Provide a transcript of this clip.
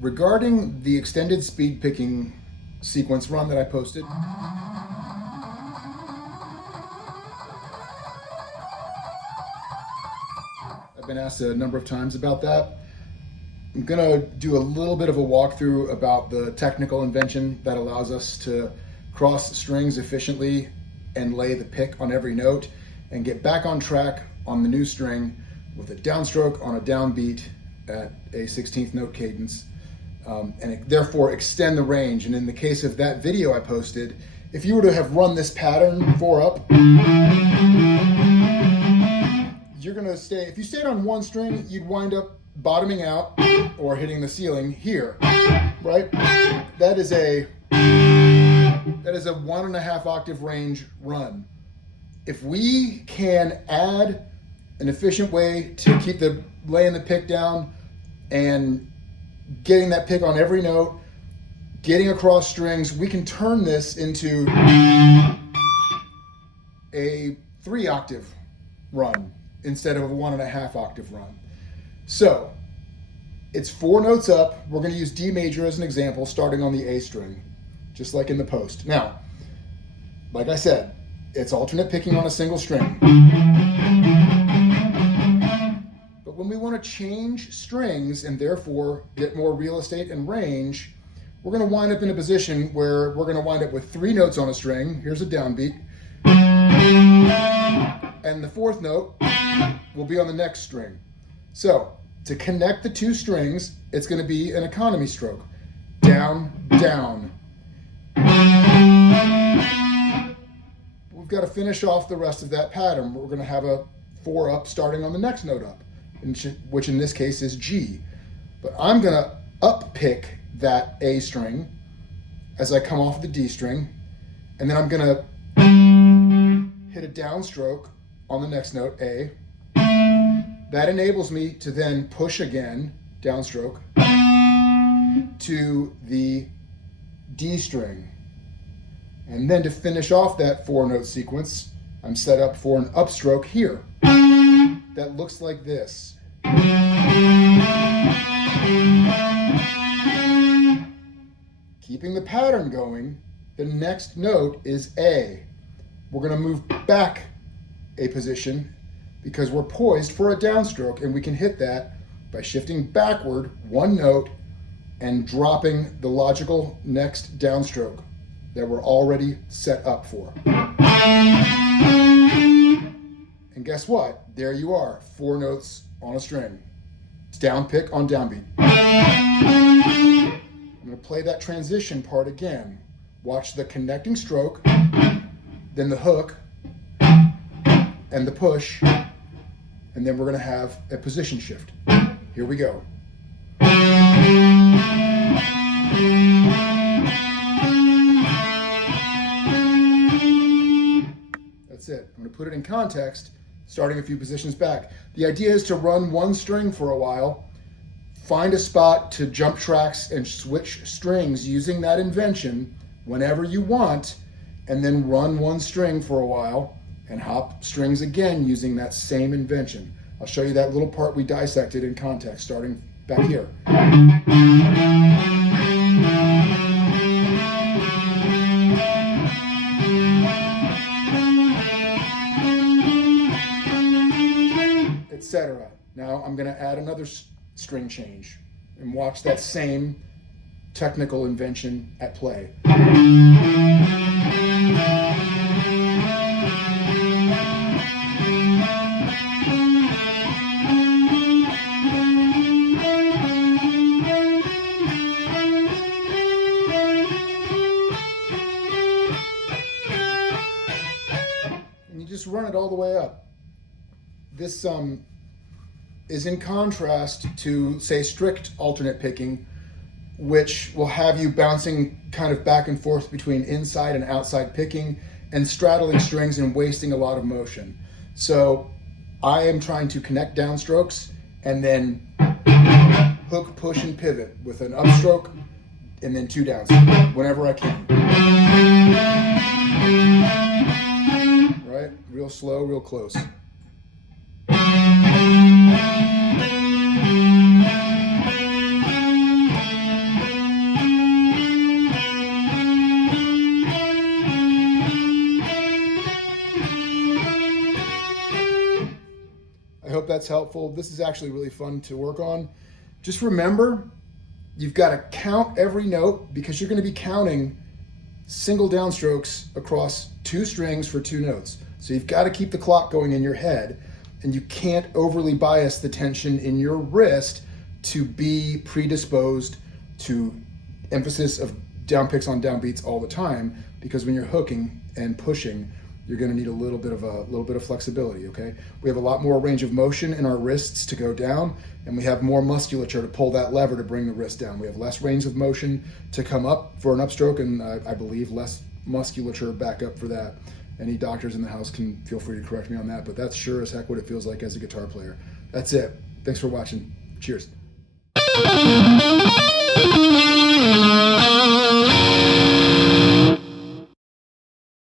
Regarding the extended speed picking sequence run that I posted, I've been asked a number of times about that. I'm gonna do a little bit of a walkthrough about the technical invention that allows us to cross strings efficiently and lay the pick on every note and get back on track on the new string with a downstroke on a downbeat at a 16th note cadence. And therefore extend the range. And in the case of that video I posted, if you were to have run this pattern 4 up, you're gonna stay, if you stayed on one string, you'd wind up bottoming out or hitting the ceiling here, right? That is a 1.5 octave range run. If we can add an efficient way to keep laying the pick down and getting that pick on every note, getting across strings, we can turn this into a 3 octave run instead of a 1.5 octave run. So it's 4 notes up. We're going to use D major as an example, starting on the A string, just like in the post. Now, like I said, it's alternate picking on a single string. But when we want to change strings and therefore get more real estate and range, we're going to wind up in a position where we're going to wind up with 3 notes on a string. Here's a downbeat. And the 4th note will be on the next string. So to connect the 2 strings, it's going to be an economy stroke. Down, down. We've got to finish off the rest of that pattern. We're going to have a 4 up starting on the next note up, which in this case is G. But I'm going to up pick that A string as I come off the D string, and then I'm going to hit a downstroke on the next note, A. That enables me to then push again, downstroke, to the D string. And then to finish off that 4-note sequence, I'm set up for an upstroke here. That looks like this. Keeping the pattern going, the next note is A. We're going to move back a position because we're poised for a downstroke, and we can hit that by shifting backward 1 note and dropping the logical next downstroke that we're already set up for. And guess what? There you are, 4 notes on a string. It's down pick on downbeat. I'm going to play that transition part again. Watch the connecting stroke, then the hook, and the push, and then we're going to have a position shift. Here we go. That's it. I'm going to put it in context, starting a few positions back. The idea is to run one string for a while, find a spot to jump tracks and switch strings using that invention whenever you want, and then run one string for a while and hop strings again using that same invention. I'll show you that little part we dissected in context, starting back here. Etc. Now I'm going to add another string change and watch that same technical invention at play. And you just run it all the way up. This is in contrast to, say, strict alternate picking, which will have you bouncing kind of back and forth between inside and outside picking and straddling strings and wasting a lot of motion. So I am trying to connect downstrokes and then hook, push, and pivot with an upstroke and then 2 downstrokes whenever I can. Right? Real slow, real close. that's helpful. This is actually really fun to work on. Just remember, you've got to count every note because you're going to be counting single downstrokes across 2 strings for 2 notes. So you've got to keep the clock going in your head, and you can't overly bias the tension in your wrist to be predisposed to emphasis of down picks on down beats all the time, because when you're hooking and pushing, you're going to need a little bit of flexibility. Okay, we have a lot more range of motion in our wrists to go down, and we have more musculature to pull that lever to bring the wrist down. We have less range of motion to come up for an upstroke, and I believe less musculature back up for that. Any doctors in the house can feel free to correct me on that, but that's sure as heck what it feels like as a guitar player. That's it. Thanks for watching. Cheers.